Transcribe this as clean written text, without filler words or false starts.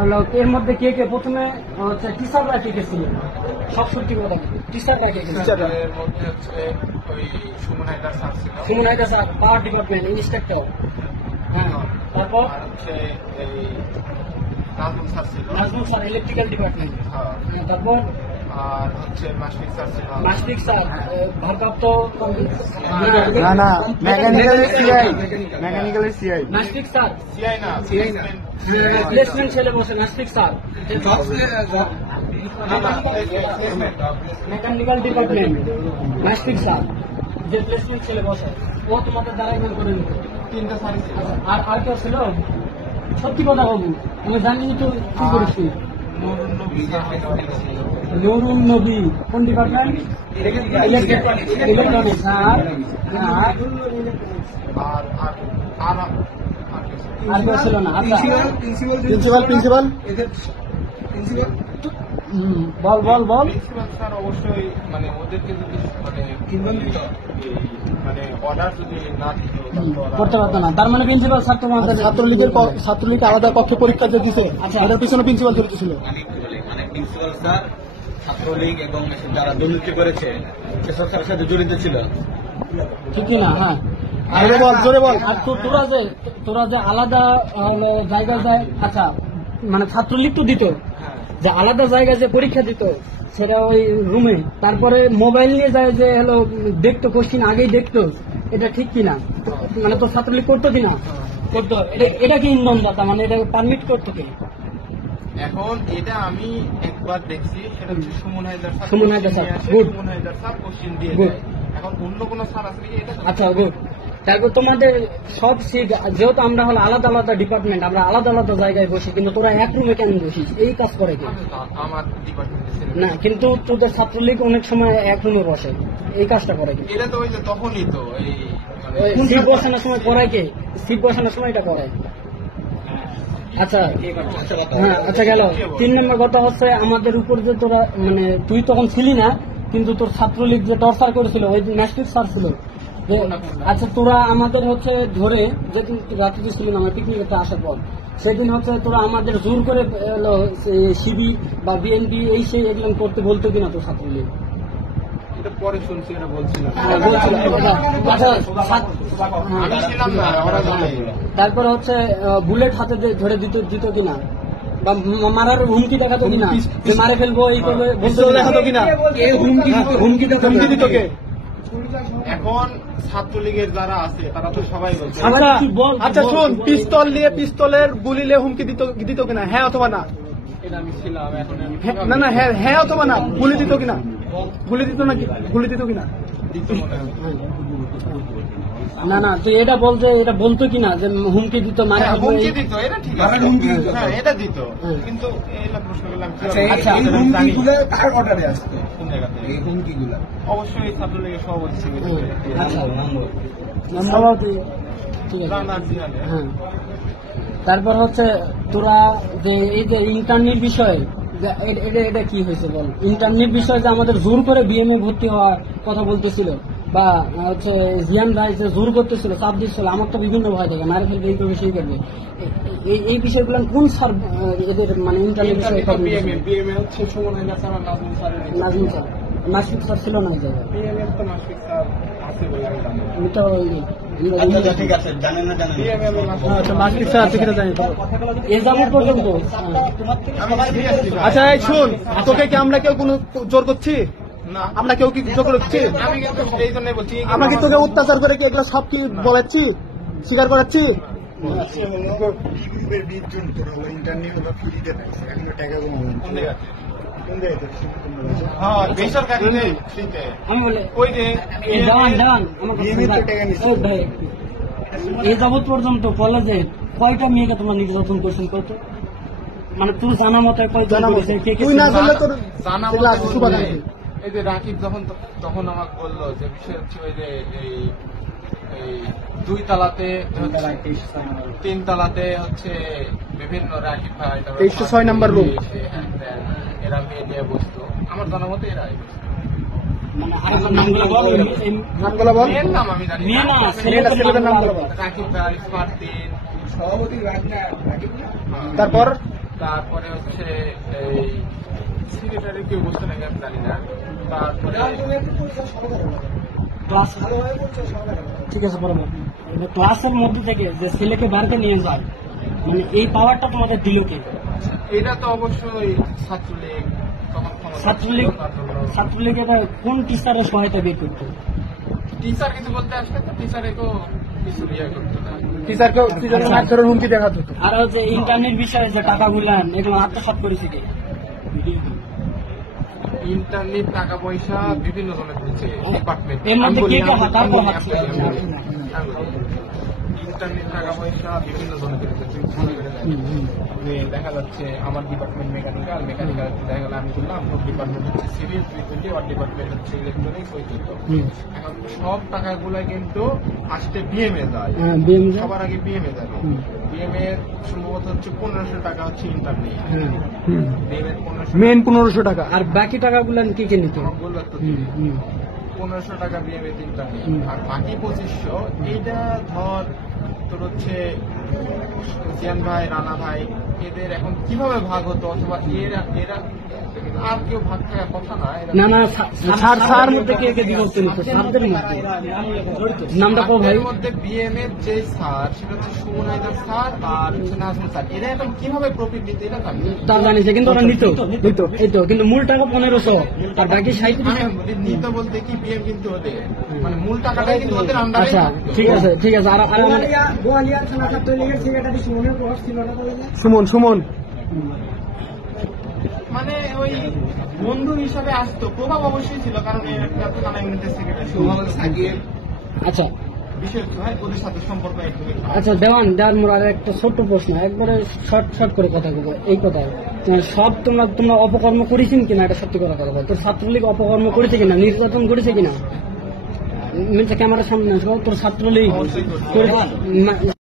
হলো এর মধ্যে কে কে প্রথমে হচ্ছে টিচাররা কে কে ছিল? সব সত্যি কথা, টিচাররা কে কে? টিচারের মধ্যে হচ্ছে ওই সুমন হায়দার স্যার ছিল। Suman Haidar sir power department inspector. হ্যাঁ, তারপর আর হচ্ছে এই নাজমুল স্যার ছিল। Nazmul sir electrical department. হ্যাঁ। তারপর আর হচ্ছে মাসফিক স্যার ছিল। মাসফিক স্যার ভারপ্রাপ্ত না না মেকানিক্যালের সিআই, মেকানিক্যালের সিআই। মাসফিক স্যার সিআই না, সিআই না। প্লেসমেন্ট ছেলে বসে মাসফিক স্যার মেকানিক্যাল ডিপার্টমেন্ট মাসফিক স্যার যে প্লেসমেন্ট ছেলে বসে ও তোমাদের দ্বারা ইমেল করে নিত। তিনটা স্যারই ছিল। আর কেউ ছিল? সত্যি কথা বলবো, আমি জানি তো কি করেছি। নুরুন নবী স্যার হয়তো ছিল। নুরুন নবী কোন ডিপার্টমেন্ট? ইলেকট্রনিক্স। আর কেউ ছিল না? আচ্ছা প্রিন্সিপাল বল বল বল। প্রিন্সিপাল স্যার অবশ্যই মানে ওদেরকে যদি মানে অর্ডার যদি না দিত করতে পারতো না, তার মানে প্রিন্সিপাল স্যার তোমাদের ছাত্রলীগ আলাদা কক্ষে পরীক্ষা যে দিছে, আচ্ছা। এটার পিছনে প্রিন্সিপাল জড়িত ছিল। মানে প্রিন্সিপাল স্যার ছাত্রলীগ এবং যারা দুর্নীতি করেছে সেসব স্যারের সাথে জড়িত ছিল। ঠিকই না? হ্যাঁ। জোরে বল, জোরে বল। আর তোরা যে আলাদা জায়গায় যায়, আচ্ছা মানে ছাত্রলীগ তো দিত, যে আলাদা জায়গায় যে পরীক্ষা দিত সেটা ওই রুমে, তারপরে মোবাইল নিয়ে যায় যে হলো দেখতো, কোশ্চিন আগেই দেখতো, এটা ঠিক কিনা? মানে তো ছাত্রলীগ করতো কিনা? করতো। এটা কি ইন্ধনদাতা, মানে এটা পারমিট করতো কি? এখন এটা আমি একবার দেখছি, সেটা হচ্ছে Suman Haidar sir. Suman Haidar sir, question নিয়ে আসে, good. Suman Haidar sir question দিয়ে Good. দেয়। এখন অন্য কোন স্যার আছে কি এটা? আচ্ছা গুড। তারপর তোমাদের সব সিট, যেহেতু আমরা হলো আলাদা আলাদা ডিপার্টমেন্ট, আমরা আলাদা আলাদা জায়গায় বসি, কিন্তু তোরা এক রুমে কেন বসিস? এই কাজ করে কি? আমার ডিপার্টমেন্টে ছিল না, কিন্তু তোদের ছাত্রলীগ অনেক সময় এক রুমে বসে, এই কাজটা করে কি? এটা তো ওই যে তখনই তো এই সিট বসানোর সময় করায় কে? সিট বসানোর সময় এটা করে। আচ্ছা হ্যাঁ, আচ্ছা গেল। 3 নম্বর কথা হচ্ছে আমাদের উপর যে তোরা, মানে তুই তখন ছিলি না, কিন্তু তোর ছাত্রলীগ যে টর্চার করেছিল ওই ম্যাস্ট্রিক স্যার ছিল। আচ্ছা তোরা আমাদের হচ্ছে ধরে, যেদিন রাত্রিতে ছিল না আমার পিকনিকে আসার পর, সেদিন হচ্ছে তোরা আমাদের জোর করে সিবি বা বিএনপি এই সেই এগুলো করতে বলতো কিনা তোর ছাত্রলীগ? এটা পরে শুনছি, এটা বলছিলাম। আমি ছিলাম না, ওরা জানে। তারপরে হচ্ছে বুলেট হাতে ধরে দিত কিনা, বা মারার হুমকি দেখাতো কিনা, যে মারে ফেলবো এই করবে বলতে দেখাতো কিনা? হুমকি দিত কে? এখন ছাত্রলীগের যারা আছে তারা তো সবাই বলছে। আচ্ছা শোন, পিস্তল নিয়ে পিস্তলের গুলি নিয়ে হুমকি দিত কিনা? হ্যাঁ অথবা না? এটা আমি ছিলাম, এখন না না, হ্যাঁ অথবা না, গুলি দিত কিনা? গুলি দিত নাকি? গুলি দিত কিনা? দিত মনে হয়। না না, তুই এটা বল যে এটা বলতো কিনা যে হুমকি দিত, মারে হ্যাঁ, ফেলবো হুমকি এই- দিত, এটা ঠিক আছে। হ্যাঁ, এটা দিত, কিন্তু এইটা প্রশ্ন করলাম আচ্ছা, জানি কার অর্ডারে আসতো কোন জায়গা থেকে। এই হুমকিগুলো? অবশ্যই ছাত্রলীগের সভাপতি ছিল। আচ্ছা ঠিক আছে। রানা জিয়ালে। হ্যাঁ, তারপর হচ্ছে তোরা যে এই যে ইন্টারনেট বিষয়ে এটা কি হয়েছে বল? ইন্টারনেট বিষয়ে যে আমাদের জোর করে বিএমএ ভর্তি হওয়ার কথা বলতেছিল, বা হচ্ছে জিয়ান ভাই যে জোর করতেছিল, চাপ দিচ্ছিল, আমার তো বিভিন্ন ভয় থেকে মারে ফেলবে, এই করবে সেই করবে, এই বিষয়গুলো কোন স্যার এদের মানে ইন্টারনেট বিষয়ে বিএমএ হচ্ছে সুমন হায়দার স্যার আর নাজমুল স্যারের। নাজমুল স্যার, মাসফিক স্যার ছিল না ওই জায়গায়? বিএমএ তো মাসফিক স্যার আছে বলে আমি জানি। আমি তো আচ্ছা ঠিক আছে, জানেন না জানেন বিএমএ আচ্ছা, মাসফিক স্যার আছে কিনা জানি তো। এ যাবো পর্যন্ত। আচ্ছা এই শোন, তোকে কি আমরা কেউ কোনো জোর করছি? না, আমরা কেউ কি জোর করছি? আমি কিন্তু এই জন্যই বলছি। আমরা কি তোকে অত্যাচার করে কি এগুলো সব কি বলাচ্ছি, স্বীকার করাচ্ছি? গ্রুপের 20 জন তোর হলো ইন্টারনেট হলো ফ্রিতে পাইছে, এখনো টাকা কোন জায়গা? কোন জায়গায়? হ্যাঁ, বেসরকারিতে ফ্রিতে। আমি বলে ওই যে দেওয়ান আমার এই যাবৎ পর্যন্ত কলেজে কয়টা মেয়েকে তোমরা নির্যাতন করছেন কত? মানে তোর জানা মতে কয়টা করেছে? কে কে তুই না জানলে তোর জানা যেগুলো আছে মতো সুবাদ বলতে, আছে। এই যে রাকিব তখন আমাকে বললো যে বিষয় হচ্ছে ওই যে এই 2 তালাতে, 3 তালাতে হচ্ছে বিভিন্ন রাকিব ভাই, 2306 নাম্বার রুম। এরা মেয়ে নিয়ে বসতো, আমার জানা মতে এরাই বসতো। মানে আরেকবার নামগুলো বল। নামগুলো বল। মেয়ের নাম আমি জানি মেয়ে না, না। ছেলেদের নামগুলো বল। রাকিব ভাই, ফারদিন, সভাপতি রাজ না? তারপর তারপরে হচ্ছে এই সেক্রেটারি কেউ বলতে নাকি আমি জানি না। তারপরে ক্লাস ঠিক আছে বরাবর ক্লাসের মধ্যে থেকে যে ছেলেকে বাড়িতে নিয়ে যায় মানে এই পাওয়ারটা তোমাদের দিল কে? এটা তো অবশ্যই ছাত্রলীগ তখন ক্ষমতা ছাত্রলীগ ছিল, তার জন্য ছাত্রলীগের কোন টিচারের সহায়তা বের করতো? টিচার কিছু বলতে আসলে তো টিচারেকেও কিছু ইয়ে করতে না। টিচারকে মারধরের হুমকি দেখাতো তো। আর যে ইন্টারনেট বিষয়ে যে টাকা গুলান এগুলো আত্মসাৎ করেছে কে? ইন্টারনেট টাকা পয়সা বিভিন্ন ধরনের দিচ্ছে ডিপার্টমেন্ট। এর মধ্যে কে কে হাত কার হাত ছিল? ইন্টারনেট টাকা পয়সা বিভিন্ন ধরনের দিচ্ছে। তুই মনে করে দেখ। যে দেখা যাচ্ছে আমার ডিপার্টমেন্ট মেকানিক্যাল দেখা গেল আমি বললাম তোর ডিপার্টমেন্ট হচ্ছে সিভিল 320 আর ডিপার্টমেন্ট হচ্ছে ইলেকট্রনিক্স ওই 14। এখন সব টাকাগুলো কিন্তু ফার্স্টে বিএমএ যায়, সবার আগে বিএমএ যাবে। বিএমএ সম্ভবত হচ্ছে 1500 টাকা হচ্ছে ইন্টারনেট, বিএমএ 1500 মেন 1500 টাকা। আর বাকি টাকাগুলান কে কে নিত? বললো তো 1500 টাকা বিএমএ ইন্টারনেট, আর বাকি 2500 এইটা ধর তোর হচ্ছে জিয়ান ভাই, রানা ভাই এদের এখন কিভাবে ভাগ হতো, অথবা এরা এরা আর কেউ ভাগ থাকার কথা না। না না স্যার মধ্যে কে কে বিভক্ত নিত? স্যারদের মধ্যে নামটা কো ভাই? এর মধ্যে বিএমএ যে স্যার সেটা হচ্ছে সুমন হায়দার স্যার আর হচ্ছে নাজমুল স্যার, এরা এখন কিভাবে প্রফিট দিতে এটা জানি না। তা জানিছে কিন্তু ওরা নিত এই তো কিন্তু মূল টাকা 1500 আর বাকি 37। আমি নিত বলতে কি বিএম কিন্তু ওদের মানে মূল টাকাটাই কিন্তু ওদের আন্ডারে। আচ্ছা ঠিক আছে ঠিক আছে। আর আমার সুমন মানে ওই বন্ধু হিসাবে আসতো, প্রভাব অবশ্যই ছিল, কারণ এর একটা তো নানা ইউনিটের সেক্রেটারি সাকিব আচ্ছা বিশেষ হয় ওদের সাথে সম্পর্ক একদমই খারাপ। আচ্ছা দেওয়ান মোর আর একটা ছোট্ট প্রশ্ন, একবারে শর্ট করে কথা বলবো। এই কথা সব তোমরা অপকর্ম করেছেন কিনা এটা সত্যি কথা বলো। তোর ছাত্রলীগ অপকর্ম করেছে কিনা, নির্যাতন করেছে কিনা? ক্যামেরার সামনে তোর ছাত্রলীগ